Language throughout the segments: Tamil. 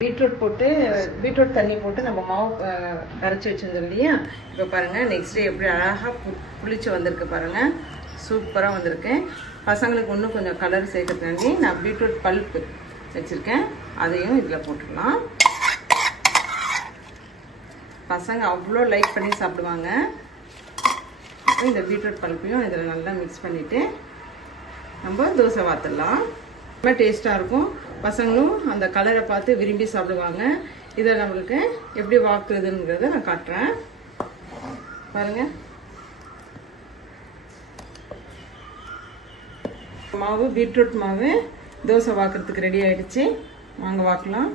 பீட்ரூட் தண்ணி போட்டு நம்ம மாவு கரைச்சி வச்சிருந்தோம் இல்லையா. இப்போ பாருங்கள் நெக்ஸ்ட் டே எப்படி அழகாக புளிச்சு வந்திருக்கு பாருங்கள். சூப்பராக வந்திருக்கு. பசங்களுக்கு இன்னும் கொஞ்சம் கலர் சேர்க்கறதுக்காண்டி நான் பீட்ரூட் பல்ப்பு வச்சுருக்கேன், அதையும் இதில் போட்டுக்கலாம். பசங்க அவ்வளோ லைக் பண்ணி சாப்பிடுவாங்க. இந்த பீட்ரூட் பல்ப்பையும் இதில் நல்லா மிக்ஸ் பண்ணிவிட்டு நம்ம தோசை வாத்துடலாம். ரொம்ப டேஸ்ட்டாக இருக்கும். பசங்களும் அந்த கலரை பார்த்து விரும்பி சாப்பிடுவாங்க. இதை நம்மளுக்கு எப்படி வாக்குறதுங்கிறத நான் காட்டுறேன் பாருங்கள். மாவு பீட்ரூட் மாவு தோசை வாக்குறதுக்கு ரெடி ஆகிடுச்சு. வாங்க வாக்கலாம்.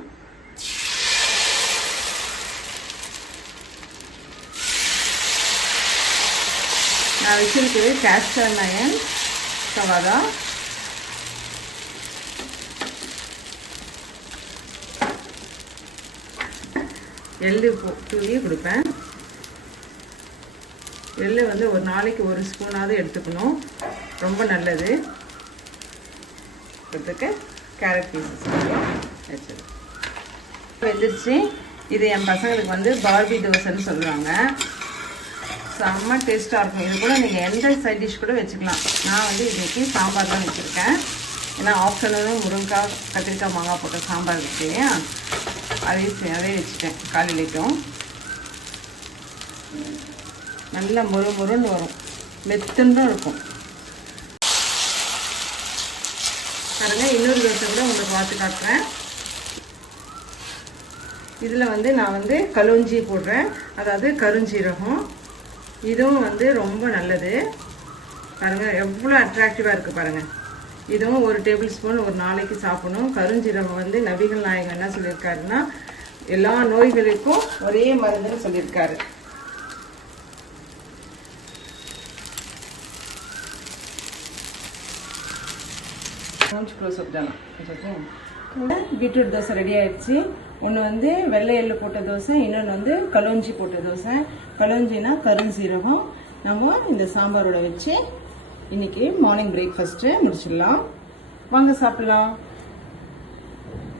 நான் வச்சிருக்கிறது கேஸ்டர் அயன் தவா. எள்ளு தூவி கொடுப்பேன். எள்ளு வந்து ஒரு நாளைக்கு 1 ஸ்பூனாவது எடுத்துக்கணும், ரொம்ப நல்லது. இதுக்கு கேரட் பீசஸ் வச்சிடும் வெந்துருச்சு. இது என் பசங்களுக்கு வந்து பார்பி தோசைன்னு சொல்லுவாங்க. செம்ம டேஸ்ட்டாக இருக்கும். இது கூட நீங்கள் எந்த சைட் டிஷ் கூட வச்சுக்கலாம். நான் வந்து இன்றைக்கி சாம்பார் தான் வச்சுருக்கேன். ஏன்னா ஆஃப்டர்நூனும் முருங்கைக்காய் கத்திரிக்காய் மாங்காய் போட்ட சாம்பார் இருக்கு இல்லையா, அதே வச்சுட்டேன். காலையிலைக்கும் நல்லா முருன்னு வரும், மெத்துன்னு இருக்கும் பாருங்க. இன்னொரு தோசை கூட உங்களுக்கு பார்த்து காட்டுறேன். இதில் வந்து நான் வந்து கலோஞ்சி போடுறேன், அதாவது கருஞ்சீரகம். இதுவும் வந்து ரொம்ப நல்லது பாருங்கள், எவ்வளோ அட்ராக்டிவாக இருக்குது பாருங்கள். இதுவும் 1 டேபிள் ஸ்பூன் ஒரு நாளைக்கு சாப்பிடணும். கருஞ்சீரகம் வந்து நபிகள் நாயகம் என்ன சொல்லியிருக்காருன்னா, எல்லா நோய்களுக்கும் ஒரே மருந்துன்னு சொல்லியிருக்காரு. பீட்ரூட் தோசை ரெடி ஆயிடுச்சு. ஒன்று வந்து வெள்ளை எள்ளு போட்ட தோசை, இன்னொன்று வந்து கலோஞ்சி போட்ட தோசை. கலோஞ்சினா கருஞ்சீரகம். நம்ம இந்த சாம்பாரோட வச்சு இன்னைக்கு மார்னிங் பிரேக்ஃபாஸ்ட்டு முடிச்சிடலாம். வாங்க சாப்பிடலாம்.